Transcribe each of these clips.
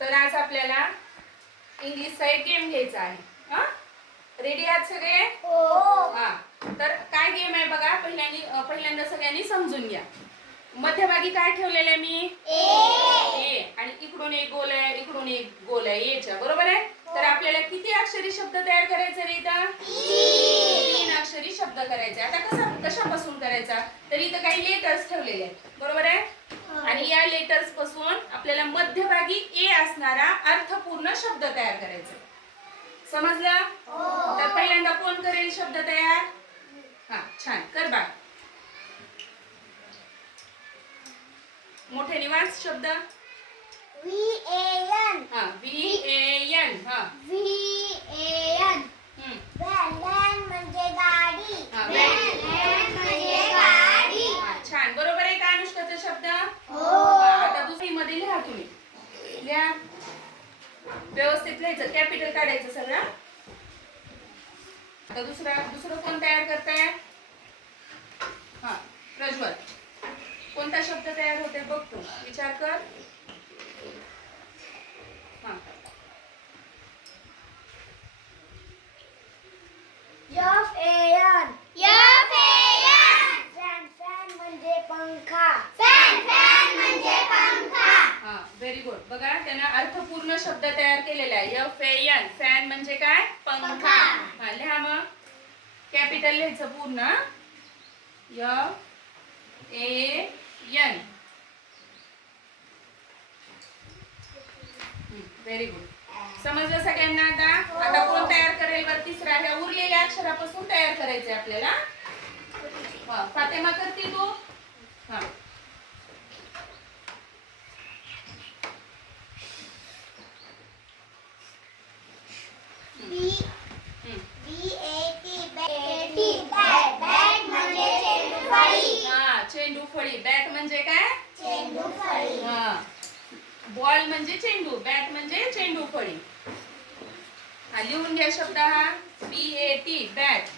तर आज आपल्याला इंग्लिशचा एक गेम घ्यायचा आहे. हा? रेडी आहात सगळे? हा. तर काय गेम आहे बघा? पहिल्यांदा अं, पहिल्यांदा सगळ्यांनी समजून घ्या. मध्यभागी काय ठेवलेलं आहे मी? ए. आणि इकडून एक गोल आहे इकडून एक गोल आहे. एच्या बरोबर आहे? तर आपल्याला किती अक्षरी शब्द तयार करायचे रे इथं? अक्षरी शब्द करायचे आता कसा कशापासून करायचा? तर इथं काही लेटर्स ठेवलेले आहेत. बरोबर आहे? आणि या लेटर्सपासून आपल्याला मध्यभागी ए असणारा अर्थपूर्ण शब्द तयार करायचा समजलं? तर पहिल्यांदा कोण करेल शब्द तयार? हा छान. कर बा मोठे निवास शब्द? V-A-N. हा व्ही ए एन हा. V-A-N. हम्म. Van म्हणजे गाडी हा, Van म्हणजे गाडी हा, छान बरोबर आहे का अनुष्काचा शब्द हो. आता दुसरी मध्ये लिहा तुम्ही. लिहा. व्यवस्थित लिहायचं. कॅपिटल काढायचं सगळं. आता दुसरा दुसरं कोण तयार करताय? हा प्रज्वल. कोणता शब्द तयार होते बघ तू. विचार कर हा F-A-N. F-A-N. Fan, fan म्हणजे पंखा Fan, fan म्हणजे पंखा हा व्हेरी गुड बघा त्यानं अर्थपूर्ण शब्द तयार केलेला आहे. ए एन फॅन म्हणजे काय? पंखा. हा लिहा मग. कॅपिटल लिहायचं पूर्ण. F A N very good समजलं सगळ्यांना आता? आता कोण तयार करेल वर तिसरा ह्या उरलेल्या अक्षरापासून तयार करायचंय आपल्याला. हा फातेमा करते तू हा B हम्म. B-A-T. B-A-T. Bat. Bat म्हणजे चेंडूफळी हा चेंडू फळी बॅट म्हणजे काय चेंडूफळी हा बॉल म्हणजे चेंडू बॅट म्हणजे चेंडू फळी हा लिहून घ्या शब्द हा. B A T bat.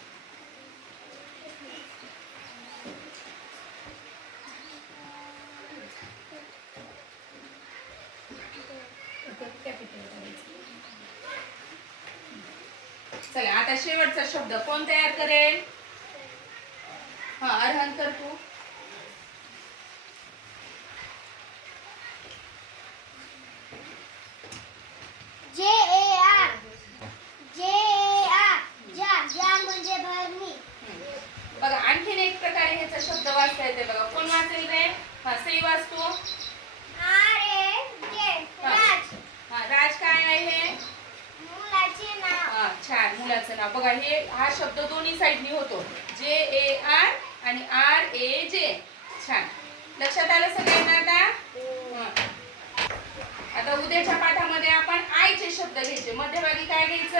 चला आता शेवटचा शब्द कोण तयार करेल? हा अर्हन कर तू J-A-R. J-A-R. जार जार म्हणजे भरणी बघा आणखीन एक प्रकारे ह्याचा शब्द वाचता येते बघा कोण वाचेल रे हा सई वाचतो. राज. हा राज काय आहे हे? छान मुलाचं नाव. बघा हे हा शब्द दोन्ही साईडनी होतो. जे ए आर आणि आर ए जे. छान. लक्षात आलं सगळ्यांना आता. आता उद्याच्या पाठामध्ये आपण आयचे शब्द घ्यायचे. मध्यभागी काय घ्यायचं?